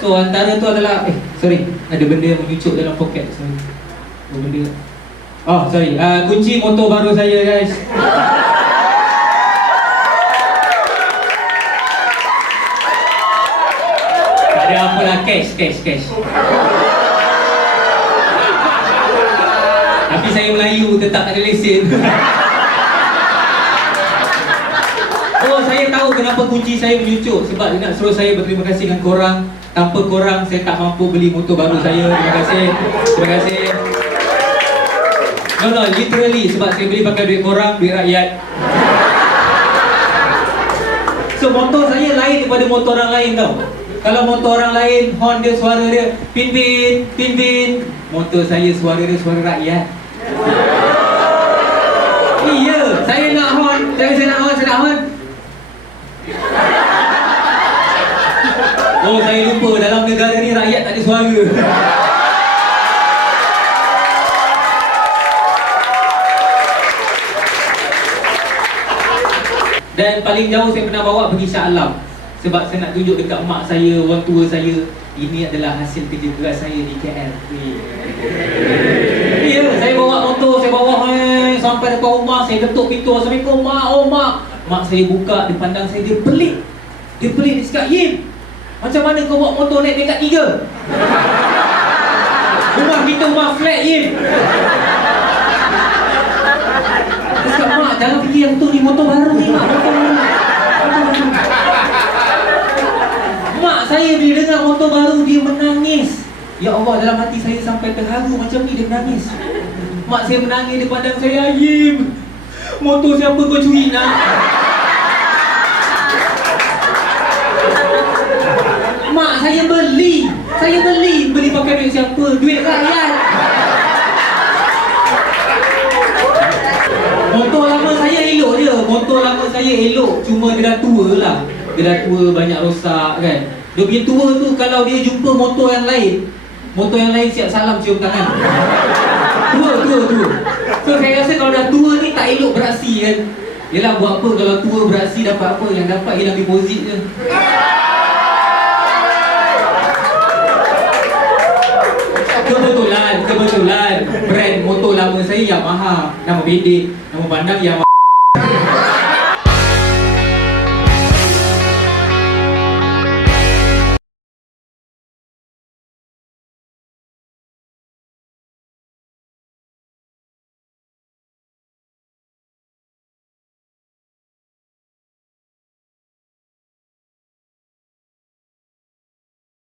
So antara tu adalah sorry, ada benda yang menyucuk dalam poket. Sorry. Benda. Oh, sorry. Kunci motor baru saya, guys. Tak ada apalah, cash. Tapi saya Melayu, tetap tak ada lesen. Oh, saya tahu kenapa kunci saya menyucuk. Sebab dia nak suruh saya berterima kasih dengan korang. Tanpa korang, saya tak mampu beli motor baru saya. Terima kasih. No, literally. Sebab saya beli pakai duit korang, duit rakyat. So, motor saya lain daripada motor orang lain tau. Kalau motor orang lain, horn dia, suara dia pin. Motor saya, suara dia, suara rakyat. Iya, saya nak horn. Saya nak horn. Oh, saya lupa, dalam negara ni rakyat tak ada suara. Dan paling jauh saya pernah bawa pergi Shah Alam. Sebab saya nak tunjuk dekat mak saya, orang tua saya, ini adalah hasil kerja keras saya di KL. Ya, saya bawa motor, sampai depan rumah, saya ketuk pintu. Assalamualaikum, mak. Oh, mak. Mak saya buka, dia pandang saya, dia pelik. Dia cakap, Yim, macam mana kau bawa motor naik tingkat 3? Rumah kita rumah flat, Yim. Dia cakap, mak, jangan fikir yang tu ni, motor baru ni, mak. Motor baru. Mak saya bila dengar motor baru, dia menangis. Ya Allah, dalam hati saya sampai terharu macam ni, dia menangis. Mak saya menangis, dia pandang saya, Yim, motor siapa kau curi nak? Mak, saya beli pakai duit siapa? Duit rakyat. Motor lama saya elok, cuma dia dah tua lah. Dia dah tua, banyak rosak kan. Dia punya tua tu, kalau dia jumpa motor yang lain siap salam cium tangan. Tua. So saya rasa kalau dah tua ni tak elok beraksi kan. Yelah, buat apa kalau tua beraksi, dapat apa? Yang dapat hilang deposit je. Kebetulan brand motor lama saya Yamaha. Nama pendek, nama pandang Yamaha.